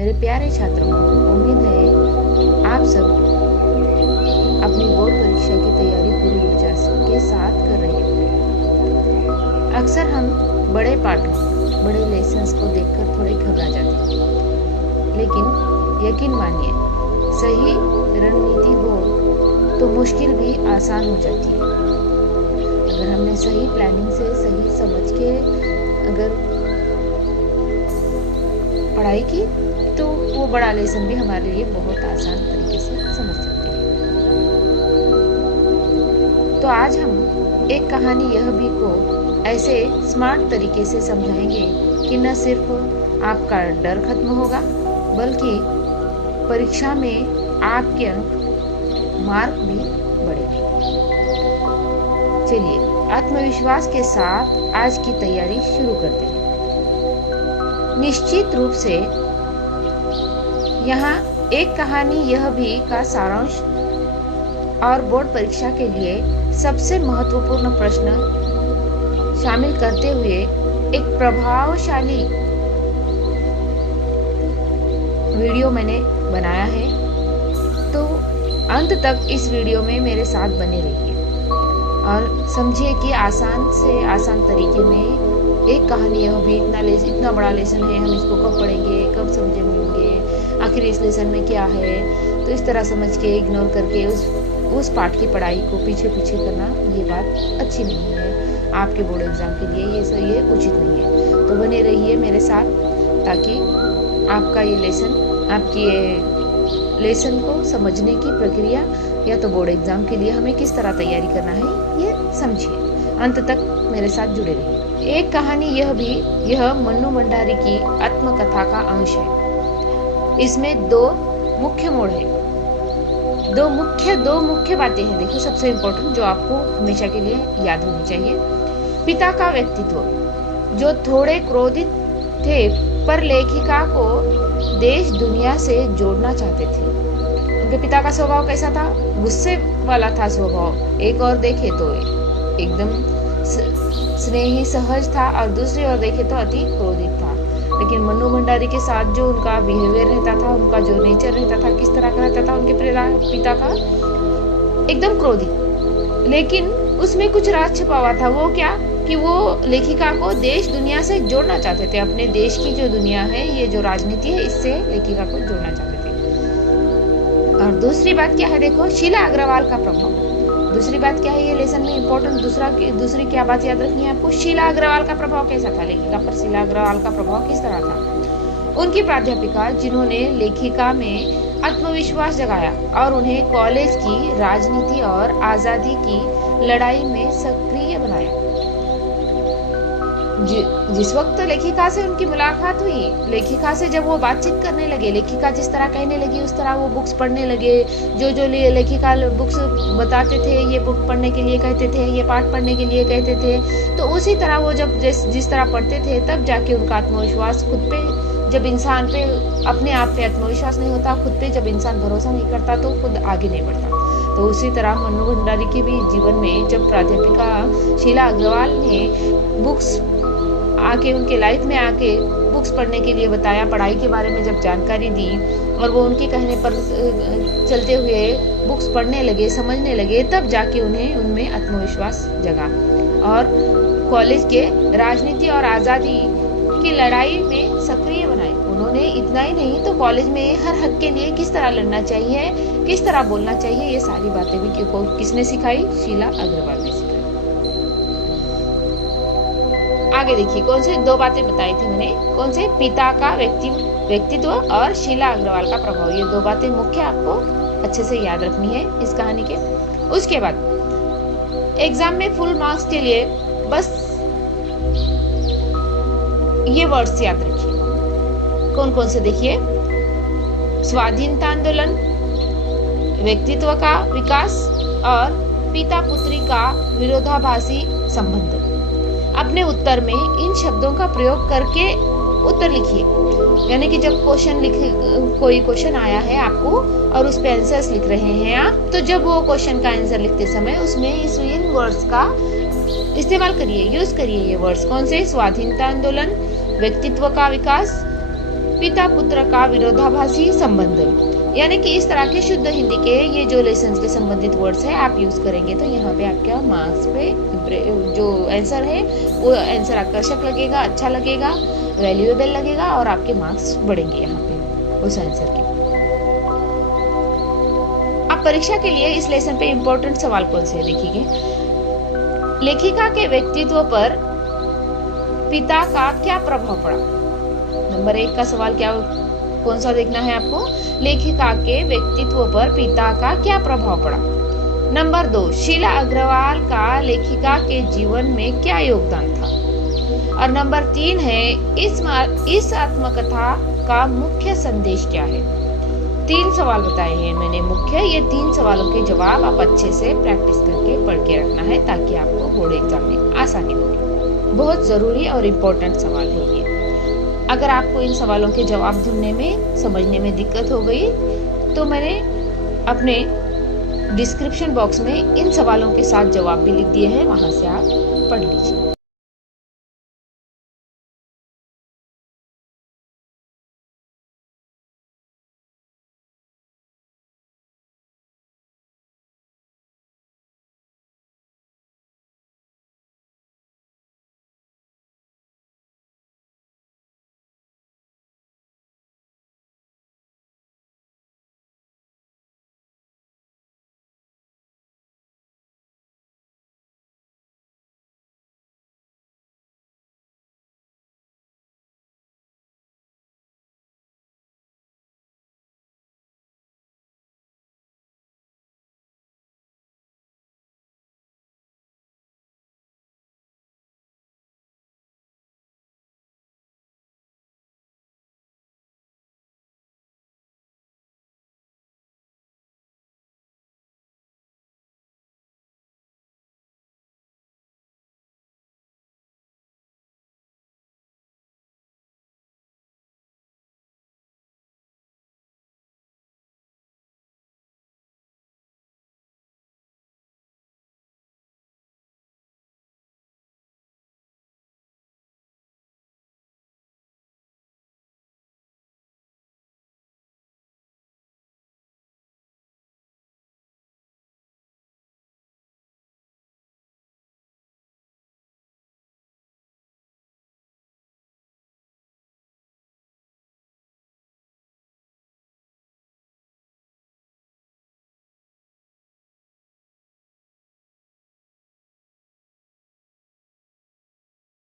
मेरे प्यारे छात्रों, उम्मीद है आप सब अपनी बोर्ड परीक्षा की तैयारी पूरी ऊर्जा के साथ कर रहे हैं। अक्सर हम बड़े पाठों, बड़े लेसन्स को देखकर थोड़े घबरा जाते हैं, लेकिन यकीन मानिए, सही रणनीति हो तो मुश्किल भी आसान हो जाती है। अगर हमने सही प्लानिंग से, सही समझ के अगर पढ़ाई की तो वो बड़ा लेसन भी हमारे लिए बहुत आसान तरीके से समझ सकते हैं। तो आज हम एक कहानी यह भी को ऐसे स्मार्ट तरीके से समझाएंगे कि न सिर्फ आपका डर खत्म होगा, बल्कि परीक्षा में आपके अंक, मार्क भी बढ़ेंगे। चलिए आत्मविश्वास के साथ आज की तैयारी शुरू करते हैं। निश्चित रूप से यहाँ एक कहानी यह भी का सारांश और बोर्ड परीक्षा के लिए सबसे महत्वपूर्ण प्रश्न शामिल करते हुए एक प्रभावशाली वीडियो मैंने बनाया है। तो अंत तक इस वीडियो में मेरे साथ बने रहिए और समझिए कि आसान से आसान तरीके में एक कहानी यह भी इतना बड़ा लेसन है, हम इसको कब पढ़ेंगे, कब समझेंगे, आखिर इस लेसन में क्या है। तो इस तरह समझ के इग्नोर करके उस पाठ की पढ़ाई को पीछे करना, ये बात अच्छी नहीं है। आपके बोर्ड एग्जाम के लिए ये सही है, उचित नहीं है। तो बने रहिए मेरे साथ ताकि आपका ये आपकी ये लेसन को समझने की प्रक्रिया या तो बोर्ड एग्जाम के लिए हमें किस तरह तैयारी करना है ये समझिए। अंत तक मेरे साथ जुड़े रहिए। एक कहानी यह मन्नू भंडारी की आत्मकथा का अंश है। इसमें दो मुख्य मोड़ है, दो मुख्य बातें हैं। देखो सबसे इम्पोर्टेंट जो आपको हमेशा के लिए याद होनी चाहिए। पिता का व्यक्तित्व, जो थोड़े क्रोधित थे पर लेखिका को देश दुनिया से जोड़ना चाहते थे। उनके पिता का स्वभाव कैसा था? गुस्से वाला था स्वभाव। एक और देखे तो एकदम स्नेही सहज था और दूसरी ओर देखे तो अति क्रोधित था। लेकिन मन्नू भंडारी के साथ जो उनका बिहेवियर रहता था, उनका जो नेचर रहता था, किस तरह का रहता था उनके पिता का, एकदम क्रोधित। लेकिन उसमें कुछ राज छिपा हुआ था। वो क्या कि वो लेखिका को देश दुनिया से जोड़ना चाहते थे। अपने देश की जो दुनिया है, ये जो राजनीति है, इससे लेखिका को जोड़ना चाहते थे। और दूसरी बात क्या है? देखो शीला अग्रवाल का प्रभाव। दूसरी बात क्या है ये लेसन में इम्पोर्टेंट? दूसरी क्या बात याद रखनी है आपको? शीला अग्रवाल का प्रभाव कैसा था लेखिका पर? शीला अग्रवाल का प्रभाव किस तरह था? उनकी प्राध्यापिका, जिन्होंने लेखिका में आत्मविश्वास जगाया और उन्हें कॉलेज की राजनीति और आजादी की लड़ाई में सक्रिय बनाया। जिस वक्त लेखिका से उनकी मुलाकात हुई, लेखिका से जब वो बातचीत करने लगे, लेखिका जिस तरह कहने लगी उस तरह वो बुक्स पढ़ने लगे। जो लेखिका बुक्स बताते थे, ये बुक पढ़ने के लिए कहते थे, ये पाठ पढ़ने के लिए कहते थे, तो उसी तरह वो जब जिस तरह पढ़ते थे, तब जाके उनका आत्मविश्वास खुद पे, जब इंसान पे अपने आप पे आत्मविश्वास नहीं होता, खुद पे जब इंसान भरोसा नहीं करता तो खुद आगे नहीं बढ़ता। तो उसी तरह मन्नू भंडारी के भी जीवन में जब प्राध्यापिका शीला अग्रवाल ने बुक्स आके उनके लाइफ में आके बुक्स पढ़ने के लिए बताया, पढ़ाई के बारे में जब जानकारी दी और वो उनके कहने पर चलते हुए बुक्स पढ़ने लगे, समझने लगे, तब जाके उन्हें उनमें आत्मविश्वास जगा और कॉलेज के राजनीति और आज़ादी की लड़ाई में सक्रिय बनाए। उन्होंने इतना ही नहीं तो कॉलेज में हर हक के लिए किस तरह लड़ना चाहिए, किस तरह बोलना चाहिए, ये सारी बातें भी किसने सिखाई? शीला अग्रवाल ने सिखाई। आगे देखिए कौन से दो बातें बताई थी मैंने, कौन से? पिता का व्यक्तित्व और शीला अग्रवाल का प्रभाव। ये दो बातें मुख्य आपको अच्छे से याद रखनी है इस कहानी के। उसके बाद एग्जाम में फुल मार्क्स के लिए बस ये वर्ड्स याद रखिए। कौन कौन से? देखिए, स्वाधीनता आंदोलन, व्यक्तित्व का विकास और पिता पुत्री का विरोधाभासी संबंध। अपने उत्तर में इन शब्दों का प्रयोग करके उत्तर लिखिए। यानी कि जब कोई क्वेश्चन आया है आपको और उस पे आंसर्स लिख रहे हैं आप, तो जब वो क्वेश्चन का आंसर लिखते समय उसमें इन वर्ड्स का इस्तेमाल करिए, यूज करिए। ये वर्ड्स कौन से? स्वाधीनता आंदोलन, व्यक्तित्व का विकास पिता पुत्र का विरोधाभासी संबंध, यानी कि इस तरह के शुद्ध हिंदी के ये जो लेसन के संबंधित वर्ड्स है आप यूज करेंगे तो यहाँ पे आपके मार्क्स पे जो आंसर है वो आंसर आकर्षक लगेगा, अच्छा लगेगा, वैल्यूएबल लगेगा और आपके मार्क्स बढ़ेंगे यहाँ पे उस आंसर के। अब परीक्षा के लिए इस लेसन पे इम्पोर्टेंट सवाल कौन से देखिए। लेखिका के व्यक्तित्व पर पिता का क्या प्रभाव पड़ा। नंबर 1 का सवाल क्या कौन सा देखना है आपको, लेखिका के व्यक्तित्व पर पिता का क्या प्रभाव पड़ा। नंबर 2, शीला अग्रवाल का लेखिका के जीवन में क्या योगदान था। और नंबर 3 है इस आत्मकथा का मुख्य संदेश क्या है। 3 सवाल बताए हैं मैंने मुख्य, ये 3 सवालों के जवाब आप अच्छे से प्रैक्टिस करके पढ़ के रखना है ताकि आपको बोर्ड एग्जाम में आसानी होगी। बहुत जरूरी और इम्पोर्टेंट सवाल है ये। अगर आपको इन सवालों के जवाब ढूंढने में समझने में दिक्कत हो गई तो मैंने अपने डिस्क्रिप्शन बॉक्स में इन सवालों के साथ जवाब भी लिख दिए हैं, वहां से आप पढ़ लीजिए।